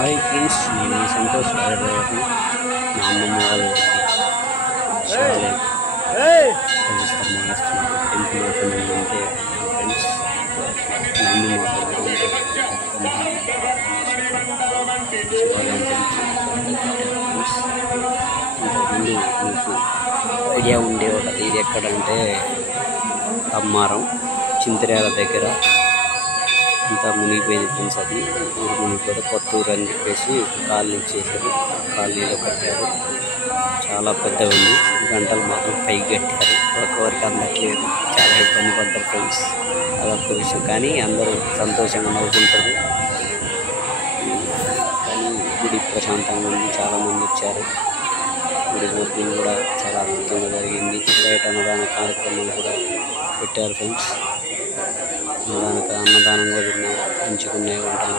Hi friends, నేను మీ సంతోష్ డ్రైవర్ని. మా అమ్మమ్మ వాళ్ళు శివాలయం ప్రతిష్టమాస్తున్నారు. టెంపుల్ ఓపెనింగ్ అంటే ఫ్రెండ్స్ నంది మాత శివాలయం ఫ్రెండ్స్. ఇంతకుముందు మీకు ఐడియా ఉండే ఉంటుంది, ఇది ఎక్కడంటే అమ్మారం చింతరేల దగ్గర. అంతా మునిగిపోయింది ఫ్రెండ్స్. అది ఊరు మునిగిపోతే కొత్త ఊరు అని చెప్పేసి కాలనీ చేశారు, కాలనీలో కట్టారు. చాలా పెద్ద ఉంది, గంటలు మాత్రం పైకి కట్టారు, ఒక్కవరికి అందట్లేదు. చాలా ఇబ్బంది పడ్డారు ఫ్రెండ్స్, అదొక విషయం. కానీ అందరూ సంతోషంగా నవ్వుకుంటారు. కానీ గుడి ప్రశాంతంగా ఉంది, చాలామంది వచ్చారు. గుడి ఓపెనింగ్ కూడా చాలా అద్భుతంగా జరిగింది. బయట అన్నదాన కార్యక్రమం కూడా పెట్టారు ఫ్రెండ్స్. అన్నదానం కూడా తిన్నాం, మంచిగున్నాయి వంటలు,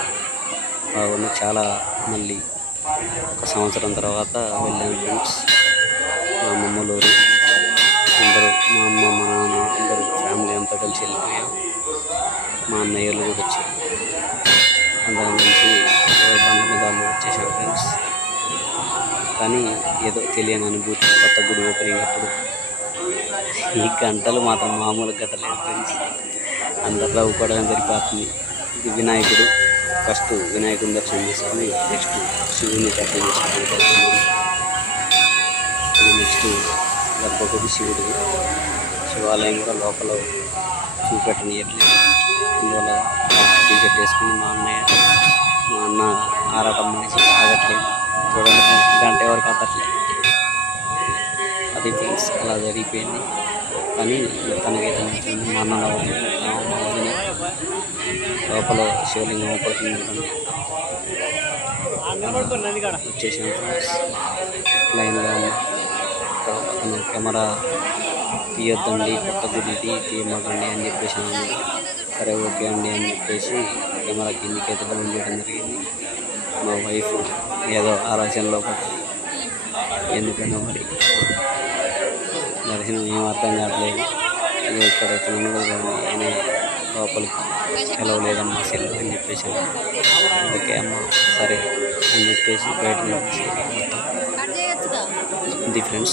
బాగున్నాయి. చాలా మళ్ళీ ఒక సంవత్సరం తర్వాత వెళ్ళాను ఫ్రెండ్స్. మా అమ్మమ్మలూరు అందరూ, మా అమ్మ మా నాన్న అందరూ ఫ్యామిలీ అంతా కలిసి వెళ్ళిపోయాం. మా అన్నయ్యలు కూడా వచ్చారు, అందరం కలిసి బండ మీద వచ్చేసాం ఫ్రెండ్స్. కానీ ఏదో తెలియని అనుభూతి కొత్త గుడి ఓపెనింగ్ అప్పుడు. ఈ గంటలు మాత్రం మామూలు గంటలేదు ఫ్రెండ్స్, అందరిలో ఊపడడం సరిపోతుంది. ఇది వినాయకుడు, ఫస్ట్ వినాయకుని దర్శనం చేసుకొని నెక్స్ట్ శివుని దర్శనం చేసుకొని నెక్స్ట్ గర్భగుడి శివుడు. శివాలయం కూడా లోపల చూపెట్టనియట్లేదు, అందువల్ల టికెట్ వేసుకుని మా అన్న ఆరాటం మనిషి ఆగట్లేదు. చూడండి గంట ఎవరికి అతట్లేదు. అది ఫ్రెండ్స్ అలా జరిగిపోయింది. కానీ తనకైతే నచ్చింది. మా అన్న వదిన లోపల శివలింగం ఓపడుతుంది. వచ్చేసాం ఫ్రెండ్స్, లైన్గా అతను కెమెరా తీయొద్దండి, కొత్త గుడిది తీయమాకండి అని చెప్పేసి అన్నాడు. సరే ఓకే అండి అని చెప్పేసి కెమెరా కిందికైతే డౌన్ చేయడం జరిగింది. మా వైఫ్ ఏదో ఆలోచనలో పట్టి ఎందుకనో మరి దర్శనం ఏం అర్థం కావట్లేదు. ఇక ఇక్కడైతే ఆయన లోపలికి సెలవులేదమ్మా సెలవు అని చెప్పేసి, ఓకే అమ్మ సరే అని చెప్పేసి బయట నుంచి ఇది ఫ్రెండ్స్.